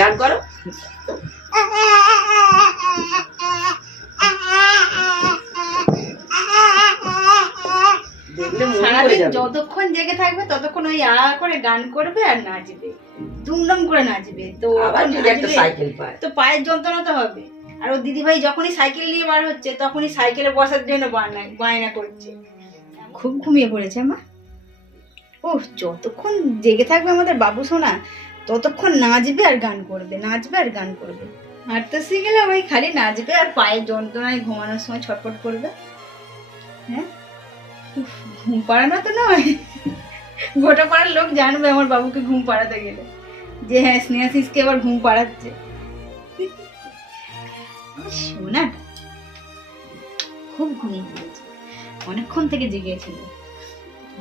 গান করো। যতক্ষণ জেগে থাকবে ততক্ষণ ওই করে গান করবে আর নাচবে, দুমদম করে নাচবে। তো তো পায়ের যন্ত্রণা তো হবে। আর ও দিদিভাই যখনই সাইকেল নিয়ে বার হচ্ছে তখনই সাইকেলে বসার জন্য বায়না করছে। খুব ঘুমিয়ে পড়েছে মা। ও যতক্ষণ জেগে থাকবে আমাদের বাবু সোনা ততক্ষণ নাচবে আর গান করবে, নাচবে আর গান করবে। হাঁটতে শিখলে ওই খালি নাচবে আর পায়ের যন্ত্রণায় ঘুমানোর সময় ছটফট করবে। হ্যাঁ, ঘুম পাড়ানো তো নয়, গোটা পাড়ার লোক জানবে আমার বাবুকে ঘুম পাড়াতে গেলে যে হ্যাঁ স্নেহাশিসকে আবার ঘুম পাড়াচ্ছে। শোনা খুব ঘুমিয়ে পড়েছে, অনেকক্ষণ থেকে জেগেছিল,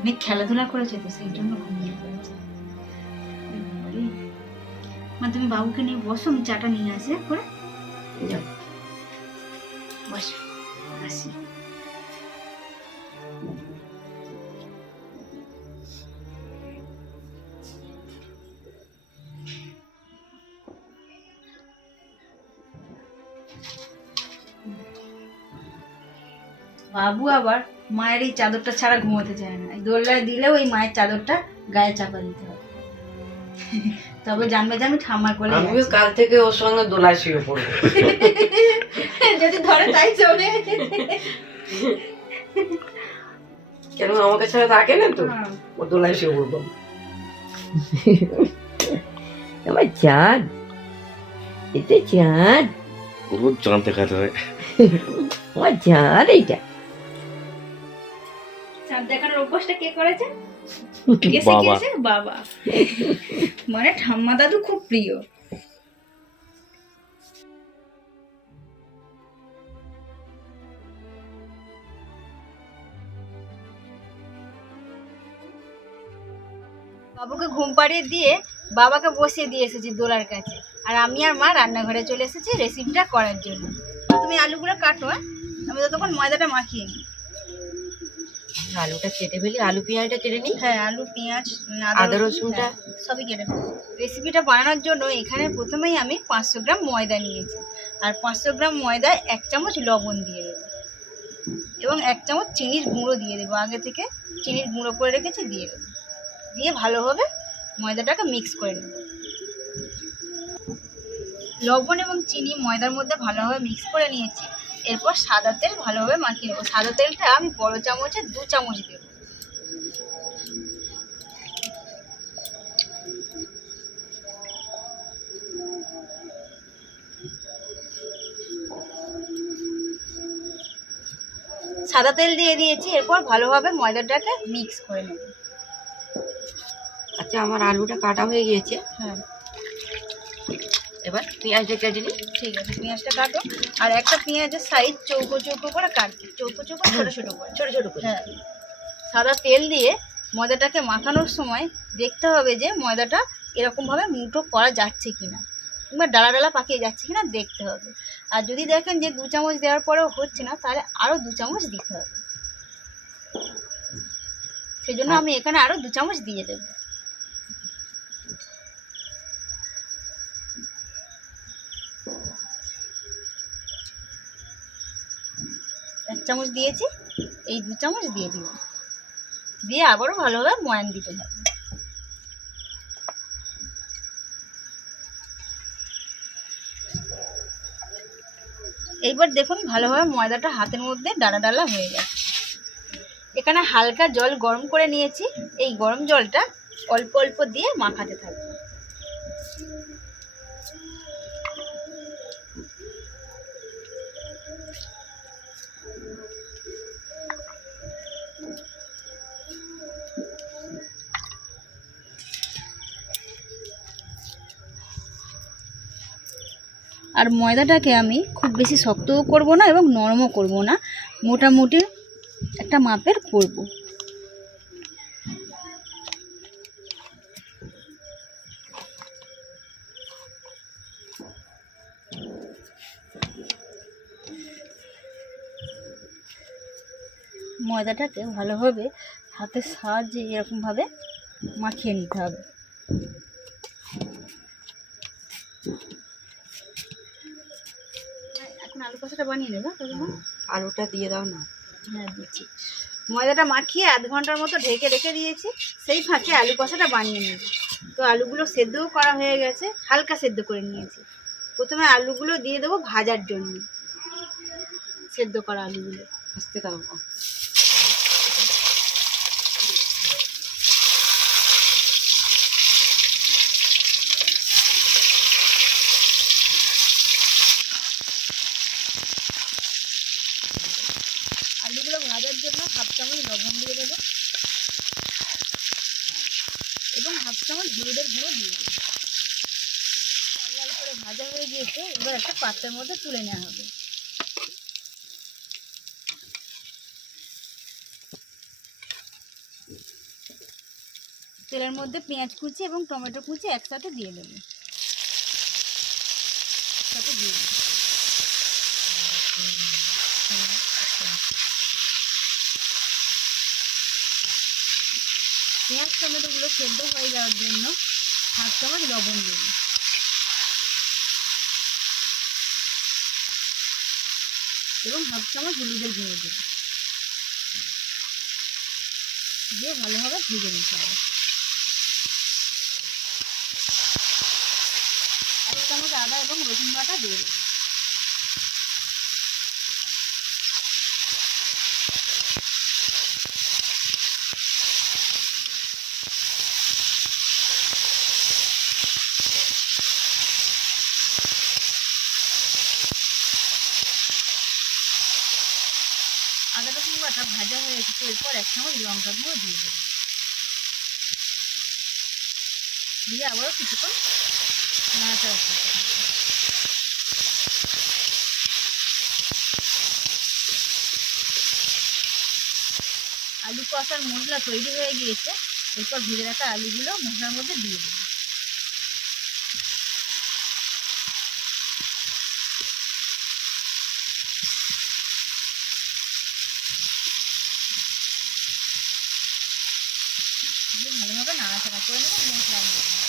অনেক খেলাধুলা করেছে তো সেই জন্য ঘুমিয়ে পড়েছে। মা তুমি বাবুকে নিয়ে বসো, আমি চাটা নিয়ে আসি করে বসো। আসি। বাবু আবার মায়ের এই চাদরটা ছাড়া ঘুমোতে চায় না। দোলনায় দিলেও ওই মায়ের চাদরটা গায়ে চাপা দিতে হবে, তবে জানবে যে আমি ঠাম্মার কোলে। আমিও কাল থেকে ওর সঙ্গে দোলায় শুয়ে পড়বো যদি ধরে তাই চলে। কেন আমাকে ছাড়া থাকে না তো, ও দোলায় শুয়ে পড়বো। আমার চাঁদ, এটা চাঁদ, রোজ চাঁদ দেখাতে হয়। আমার চাঁদ, এইটা চাঁদ দেখানোর অভ্যাসটা কে করেছে? বাবা। মানে ঠাম্মা দাদু খুব প্রিয়। বাবুকে ঘুম পাড়িয়ে দিয়ে বাবাকে বসিয়ে দিয়ে এসেছি দোলার কাছে, আর আমি আর মা রান্নাঘরে চলে এসেছি রেসিপিটা করার জন্য। তুমি আলুগুলো কাটো, আমি ততক্ষণ ময়দাটা মাখিয়ে নিই। আলুটা কেটে ফেলি, আলু পেঁয়াজটা কেটে নিই। হ্যাঁ, আলু পেঁয়াজ আদা রসুনটা সবই কেটে নিই। রেসিপিটা বানানোর জন্য এখানে প্রথমেই আমি 500 গ্রাম ময়দা নিয়েছি, আর 500 গ্রাম ময়দায় 1 চামচ লবণ দিয়ে দেবো এবং 1 চামচ চিনির গুঁড়ো দিয়ে দেবো। আগে থেকে চিনির গুঁড়ো করে রেখেছি, দিয়ে দেবো। দিয়ে ভালোভাবে ময়দাটাকে মিক্স করে নেব। লবণ এবং চিনি ময়দার মধ্যে ভালোভাবে মিক্স করে নিয়েছি। এরপর সাদা তেল ভালোভাবে মাখিয়ে নেব। সাদা তেলটা আমি বড় চামচে 2 চামচ দেব। সাদা তেল দিয়ে দিয়েছি। এরপর ভালোভাবে ময়দাটাকে মিক্স করে নেব। আচ্ছা, আমার আলুটা কাটা হয়ে গিয়েছে। হ্যাঁ, এবার পেঁয়াজটা কেটে নিই। ঠিক আছে, পেঁয়াজটা কাটো। আর একটা পেঁয়াজের সাইজ চৌকো চৌকো করে কাটবে, চৌকো চৌকো ছোটো ছোটো করে, ছোটো ছোটো করে। হ্যাঁ, সাদা তেল দিয়ে ময়দাটাকে মাখানোর সময় দেখতে হবে যে ময়দাটা এরকমভাবে মুঠো করা যাচ্ছে কিনা, কিংবা ডালা ডালা পাকিয়ে যাচ্ছে কিনা দেখতে হবে। আর যদি দেখেন যে 2 চামচ দেওয়ার পরেও হচ্ছে না, তাহলে আরও 2 চামচ দিতে হবে। সেই জন্য আমি এখানে আরও 2 চামচ দিয়ে দেবো। এক চামচ দিয়েছি, এই 2 চামচ দিয়ে দিব। দিয়ে আবারও ভালোভাবে ময়ান দিতে হবে। এইবার দেখুন ভালোভাবে ময়দাটা হাতের মধ্যে ডালা ডালা হয়ে গেছে। এখানে হালকা জল গরম করে নিয়েছি, এই গরম জলটা অল্প অল্প দিয়ে মাখাতে থাকবে। আর ময়দাটাকে আমি খুব বেশি শক্তও করব না এবং নরমও করব না, মোটামুটি একটা মাপের করব। ময়দাটাকে ভালোভাবে হাতের সাহায্যে এরকমভাবে মাখিয়ে নিতে হবে। এখন আলু কষাটা বানিয়ে নেবে। আলুটা দিয়ে দাও না। হ্যাঁ দিচ্ছি। ময়দাটা মাখিয়ে আধ ঘন্টার মতো ঢেকে রেখে দিয়েছি, সেই ফাঁকে আলু কষাটা বানিয়ে নেব। তো আলুগুলো সেদ্ধও করা হয়ে গেছে, হালকা সেদ্ধ করে নিয়েছি। প্রথমে আলুগুলো দিয়ে দেবো ভাজার জন্য, সেদ্ধ করা আলুগুলো। আস্তে দাও। আলুগুলো ভাজার জন্য 1/2 চামচ লবণ দিয়ে দেবো এবং 1/2 চামচ হলুদের গুঁড়ো দিয়ে দেবো। লাল লাল করে ভাজা হয়ে গিয়েছে, এবার একটা পাত্রের মধ্যে তুলে নেওয়া হবে। তেলের মধ্যে পেঁয়াজ কুচি এবং টমেটো কুচি একসাথে দিয়ে দেবো। পেঁয়াজ টমেটোগুলো সেদ্ধ হয়ে যাওয়ার জন্য 1/2 চামচ লবণ দেবো এবং 1/2 চামচ হলুদের গুঁড়ো দেবো, দিয়ে ভালোভাবে ভেজে নিতে হবে। 1 চামচ আদা এবং রসুন বাটা দিয়ে দেবো। আদা রসুন বাটা ভাজা হয়ে এসেছে, এরপর 1 চামচ লঙ্কা গুঁড়ো দিয়ে দেবো, দিয়ে আবারও কিছুক্ষণ নাড়াচাড়া করতে থাকবে। আলু কষার মশলা তৈরি হয়ে গিয়েছে, এরপর ভেজে রাখা আলুগুলো মশলার মধ্যে দিয়ে দেবো। ভালোভাবে নাড়াচাড়া করে নেবো মশলার মধ্যে।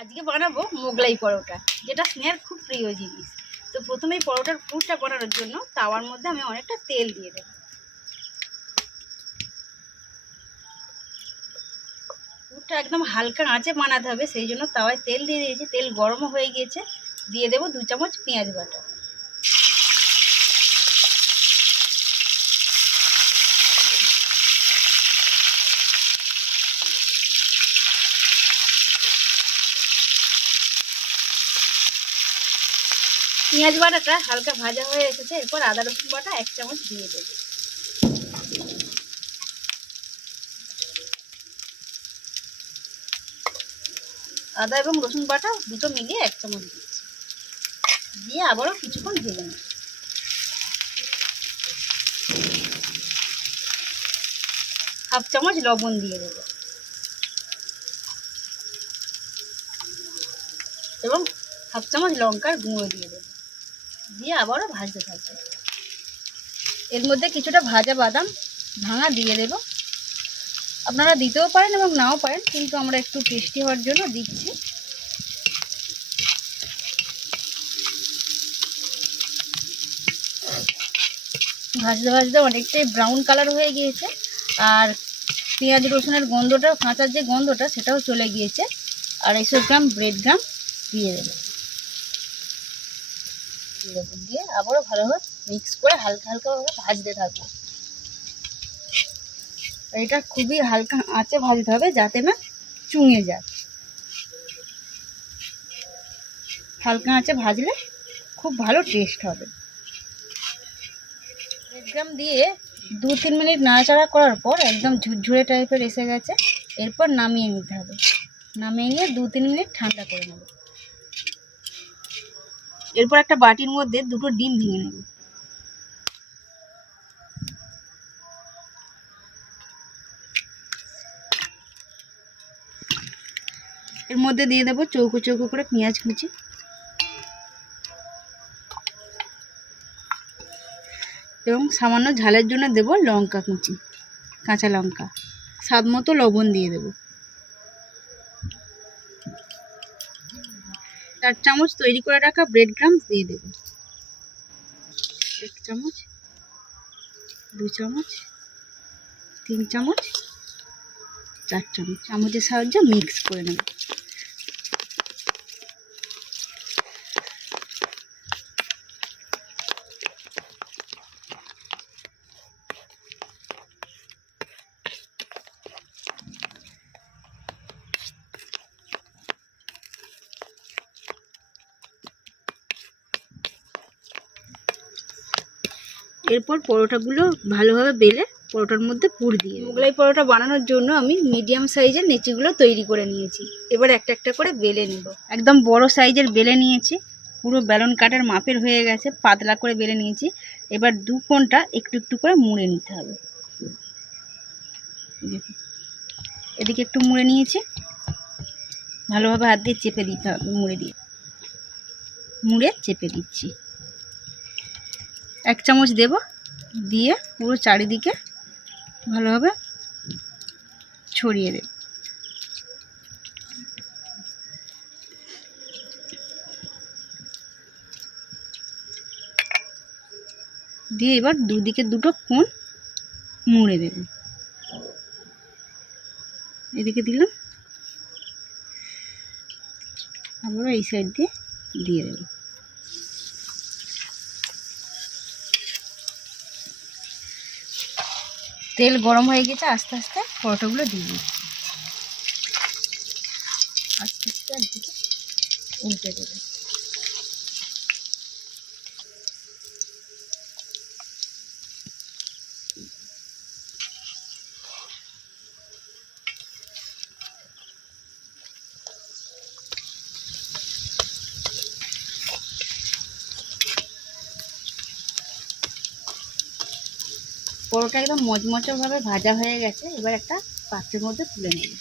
আজকে বানাবো মোগলাই পরোটা, যেটা স্নেহার খুব প্রিয় জিনিস। তো প্রথমেই পরোটার পুরটা বানানোর জন্য তাওয়ার মধ্যে আমি অনেকটা তেল দিয়ে দেবো। পুরটা একদম হালকা আঁচে বানাতে হবে, সেই জন্য তাওয়ায় তেল দিয়ে দিয়েছি। তেল গরমও হয়ে গিয়েছে, দিয়ে দেবো 2 চামচ পেঁয়াজ বাটা। পেঁয়াজ বাটাটা হালকা ভাজা হয়ে এসেছে, এরপর আদা রসুন বাটা 1 চামচ দিয়ে দেবো। আদা এবং রসুন বাটা দুটো মিলিয়ে 1 চামচ দিচ্ছি, দিয়ে আবারও কিছুক্ষণ ভেজে নেব। হাফ চামচ লবণ দিয়ে দেবো এবং 1/2 চামচ লঙ্কার গুঁড়ো দিয়ে দেবো, দিয়ে আবারও ভাজতে থাকবে। এর মধ্যে কিছুটা ভাজা বাদাম ভাঙা দিয়ে দেবো। আপনারা দিতেও পারেন এবং নাও পারেন, কিন্তু আমরা একটু টেস্টি হওয়ার জন্য দিচ্ছি। ভাজতে ভাজতে অনেকটাই ব্রাউন কালার হয়ে গিয়েছে, আর পেঁয়াজ রসুনের গন্ধটা, কাঁচার যে গন্ধটা সেটাও চলে গিয়েছে। 250 গ্রাম ব্রেড গ্রাম দিয়ে দেবো। দিয়ে আবারও ভালোভাবে মিক্স করে হালকা হালকাভাবে ভাজতে থাকবো। এটা খুবই হালকা আঁচে ভাজতে হবে যাতে না চুঙে যায়। হালকা আঁচে ভাজলে খুব ভালো টেস্ট হবে। ব্রেড গ্রাম দিয়ে 2-3 মিনিট নাড়াচাড়া করার পর একদম ঝুরঝুরে টাইপের এসে গেছে। এরপর নামিয়ে নিতে হবে। নামিয়ে নিয়ে 2-3 মিনিট ঠান্ডা করে নেব। এরপর একটা বাটির মধ্যে 2টো ডিম ভেঙে নেব। এর মধ্যে দিয়ে দেবো চৌকো চৌকো করে পেঁয়াজ কুচি, এবং সামান্য ঝালের জন্য দেব লঙ্কা কুচি, কাঁচা লঙ্কা, স্বাদ মতো লবণ দিয়ে দেব। 4 চামচ তৈরি করে রাখা ব্রেড ক্রাম্বস দিয়ে দেব। 1 চামচ, 2 চামচ, 3 চামচ, 4 চামচ। চামচের সাহায্যে মিক্স করে নেব। এরপর পরোটাগুলো ভালোভাবে বেলে পরোটার মধ্যে পুর দিয়ে মোগলাই পরোটা বানানোর জন্য আমি মিডিয়াম সাইজের নেচিগুলো তৈরি করে নিয়েছি। এবার একটা একটা করে বেলে নিব। একদম বড় সাইজের বেলে নিয়েছি, পুরো বেলন কাঠের মাপের হয়ে গেছে, পাতলা করে বেলে নিয়েছি। এবার 2 কোণটা একটু একটু করে মুড়ে নিতে হবে। এদিকে একটু মুড়ে নিয়েছি, ভালোভাবে হাত দিয়ে চেপে দিতে হবে। মুড়ে চেপে দিচ্ছি। 1 চামচ দেব, দিয়ে পুরো চারিদিকে ভালোভাবে ছড়িয়ে দেব। দিয়ে এবার দুদিকে 2টো কোণ মুড়ে দেব। এদিকে দিলাম, আবারও এই সাইড দিয়ে দেব। তেল গরম হয়ে গেছে, আস্তে আস্তে পরোটাগুলো দিয়ে দিচ্ছি। আস্তে আস্তে একদিকে উল্টে দেবে। পরোটা একদম মচমচভাবে ভাজা হয়ে গেছে। এবার একটা পাত্রের মধ্যে তুলে নেব।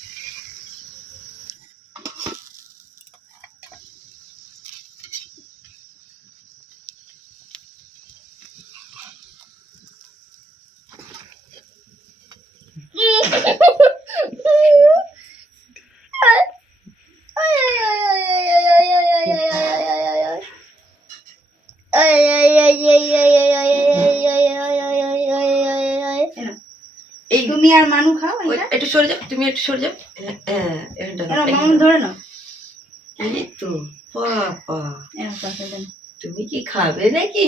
তুমি আর মানু খাও, একটু সরে যাও, তুমি একটু সরে যাও। মানু ধরে নাও। এই তো বাবা, তুমি কি খাবে নাকি?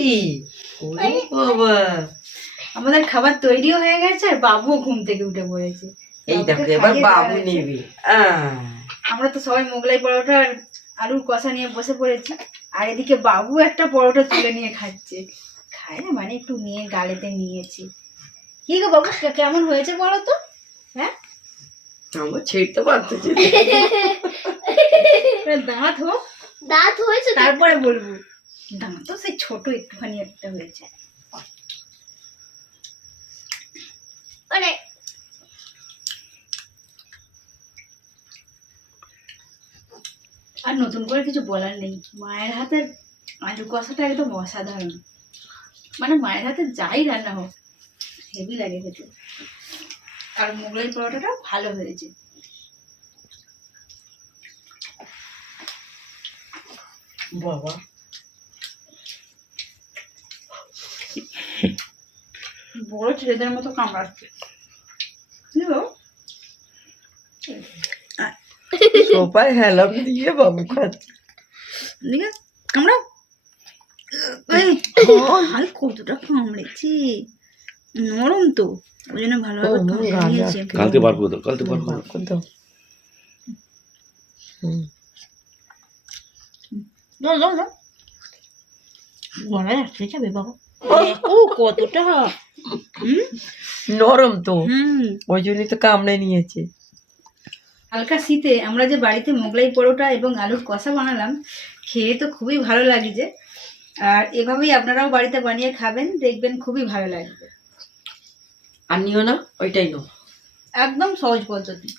বাবা, আমাদের খাবার তৈরিও হয়ে গেছে আর বাবুও ঘুম থেকে উঠে পড়েছে। এই দেখো এবার বাবু নেবে। আমরা তো সবাই মোগলাই পরোটা আর আলুর কষা নিয়ে বসে পড়েছি, আর এদিকে বাবু একটা পরোটা তুলে নিয়ে খাচ্ছে। খায় না মানে একটু নিয়ে গালেতে নিয়েছি। কি গো বাবু, কেমন হয়েছে বলো তো? হ্যাঁ, আমার ছেড়তে পারতেছি। দাঁত হোক, দাঁত হয়েছে তারপরে বলবো। দাঁত তো সেই ছোট একটুখানি একটা হয়েছে। মানে আর নতুন করে কিছু বলার নেই। মায়ের হাতের আলু কষাটা একদম অসাধারণ। মানে মায়ের হাতে যাই রান্না হোক হেভি লাগে খেতে। আর মোগলাই পরোটাটা ভালো হয়েছে। বাবা, বড় ছেলেদের মতো কামড়াচ্ছে। সোফায় হেলাম দিয়ে বাবু খাচ্ছে। ঠিক আছে আমরা হাল কতটা কামড়েছি, নরম তো ওই জন্য ভালোভাবে কামড়ে নিয়েছে। কালকে বার করে দাও, কালকে বার করে দাও। এখন তো গলায় আসতে যাবে বাবা, ও কতটা নরম তো, ওই জন্যই তো কামড়ে নিয়েছে। হালকা শীতে আমরা যে বাড়িতে মোগলাই পরোটা এবং আলুর কষা বানালাম, খেয়ে তো খুবই ভালো লাগছে। আর এভাবেই আপনারাও বাড়িতে বানিয়ে খাবেন, দেখবেন খুবই ভালো লাগবে। আর নিও না, ওইটাই নাও। একদম সহজ পদ্ধতি।